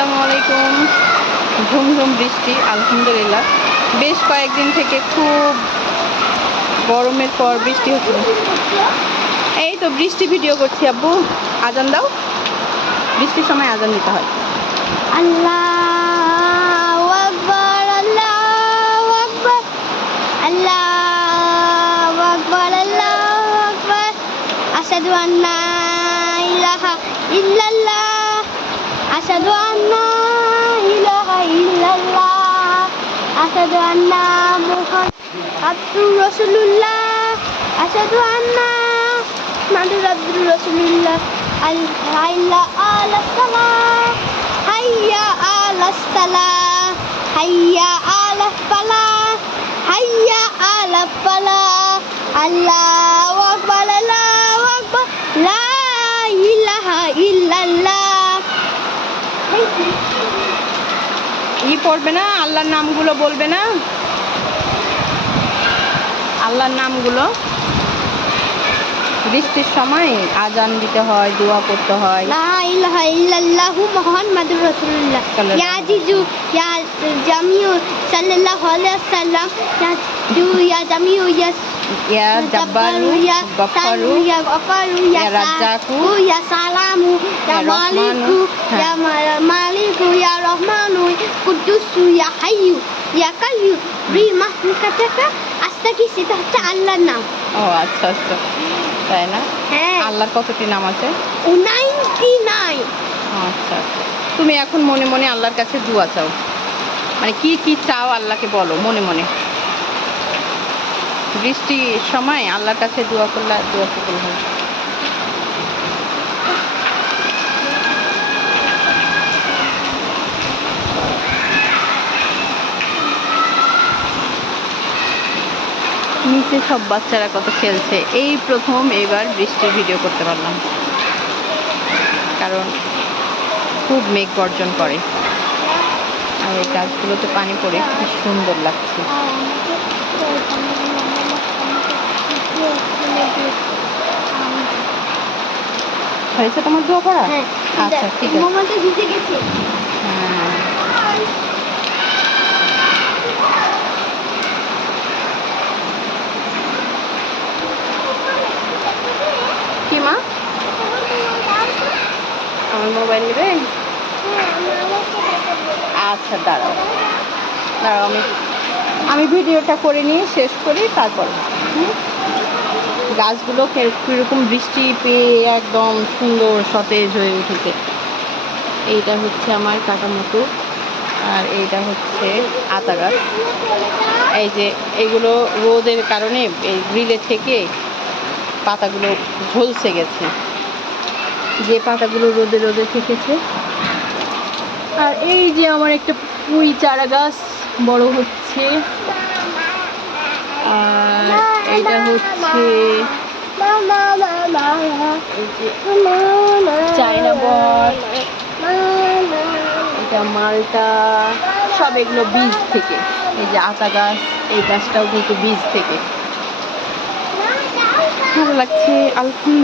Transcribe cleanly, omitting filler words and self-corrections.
আসসালামু আলাইকুম। ঝুমঝুম বৃষ্টি আলহামদুলিল্লাহ। বেশ কয়েকদিন থেকে খুব গরমের পর বৃষ্টি হচ্ছিল। এই তো বৃষ্টি ভিডিও করছি আব্বু। আজান দাও, বৃষ্টির সময় আজান দিতে হয়। আল্লাহু আকবার, আল্লাহু আকবার, আল্লাহু আকবার, আল্লাহু আকবার। আশহাদু আন্না ইলাহা ইল্লাল্লাহ, আশহাদু আন্না ইলাহা ইল্লাল্লাহ, আশহাদু আন্না মুহাম্মাদুর রাসূলুল্লাহ, আশহাদু আন্না মুহাম্মাদুর রাসূলুল্লাহ। হাইয়া আলাস সালাহ, হাইয়া আলাস সালাহ, হাইয়া আলাস ফালাহ, হাইয়া আলাস ফালাহ। আল্লাহু আকবার, আল্লাহু আকবার, লা ইলাহা ইল্লাল্লাহ। পড়বে না, আল্লাহর নামগুলো বলবে না, আল্লাহর নামগুলো। বৃষ্টির সময় আজান দিতে হয়, দোয়া করতে হয়। লা ইলাহা ইল্লাল্লাহু মুহাম্মাদুর রাসূলুল্লাহ। ইয়া জিজু ইয়া জামিউ সাল্লাল্লাহু আলাইহি ওয়াসাল্লাম, ইয়া জামিউ ইয়া জাব্বারু ইয়া গফফারু ইয়া গফফারু ইয়া রাজ্জাকু ইয়া সালামু ইয়া মালিকু ইয়া মালিকু ইয়া রহমানু কুদ্দুসু ইয়া হাইয়ু ইয়া কাইয়্যুম বিরহমাতিকা আস্তাগি। সেটা হচ্ছে আল্লাহর নাম। ও আচ্ছা আচ্ছা, তাই না? হ্যাঁ। আল্লাহর কতটি নাম আছে? 99। আচ্ছা আচ্ছা। তুমি এখন মনে মনে আল্লাহর কাছে দোয়া চাও, মানে কি কি চাও আল্লাহকে বলো মনে মনে। বৃষ্টির সময় আল্লাহর কাছে দোয়া করলে দোয়া কবুল হয়। নিচে সব বাচ্চারা কত খেলছে। এই প্রথম এবার বৃষ্টির ভিডিও করতে পারলাম, কারণ খুব মেঘ গর্জন করে আর এই গাছগুলোতে পানি পড়ে খুব সুন্দর লাগছে। হয়েছে তোমার দোয়া করা? হ্যাঁ, আচ্ছা ঠিক আছে। মোমোতে ভিজে গেছে। হ্যাঁ, কি মা আমার মোবাইল নেবে? আচ্ছা দাঁড়াও দাঁড়াও, আমি ভিডিওটা করে নিয়ে শেষ করি তারপর। গাছগুলো কীরকম বৃষ্টি পেয়ে একদম সুন্দর সতেজ হয়ে উঠেছে। এইটা হচ্ছে আমার কাটামতো, আর এইটা হচ্ছে আতা গাছ। এই যে এইগুলো রোদের কারণে এই গ্রিলে থেকে পাতাগুলো ঝলসে গেছে, যে পাতাগুলো রোদে রোদে থেকেছে। আর এই যে আমার একটা পুঁই চারা গাছ বড় হচ্ছে, আর এইটা হচ্ছে চায়না বট, এটা মালটা, সব এগুলো বীজ থেকে। এই যে আতা গাছ, এই গাছটাও কিন্তু বীজ থেকে। ভালো লাগছে আলহামদুলিল্লাহ।